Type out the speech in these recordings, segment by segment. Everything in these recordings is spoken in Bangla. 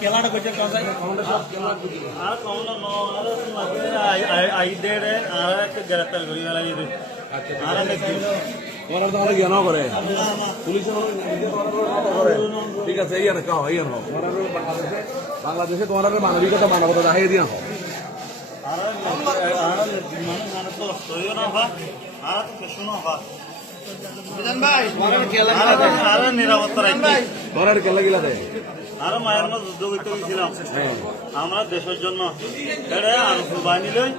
কেলাটা কইছে কাঁচা আর কোন নো আই দেরে আর একটা গ্রেফতার করি গেল এই আর দেখি ওরা তো অনেক জ্ঞান করে পুলিশে ঠিক আছে এই না কাও এই না বাংলাদেশে তোমার মানবিকতা মানবতা দেখাই দিয়া হোক আর মানে তো সইও না হয় আর তো শুনো হয় বিধান ভাই আর নিরাপত্তা রাখি তোরা কেলা গিলা দেয় আর মায়ের মধ্যে যুদ্ধ করতে গেছিলাম আমরা দেশের জন্য বাহিনী লই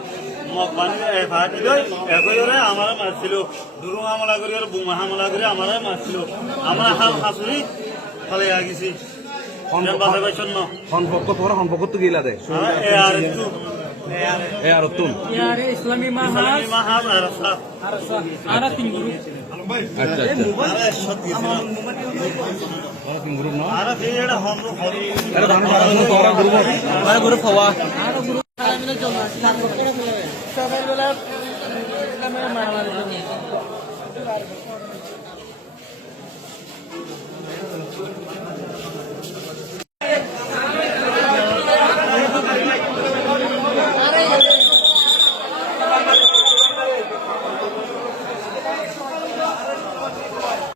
মগ বাহিনী ফাটি লই একই আমার মারছিল দুরু হামলা করি আর বোমা হামলা করে আমার মারছিল আমরা হাসুরি ফলে গেছি সম্পর্ক তোমার সম্পর্ক তো গিলা দেয় ইসলামী মাহাব আর তিন গ্রুপ আচ্ছা গ্রুপ হওয়া সকালবেলা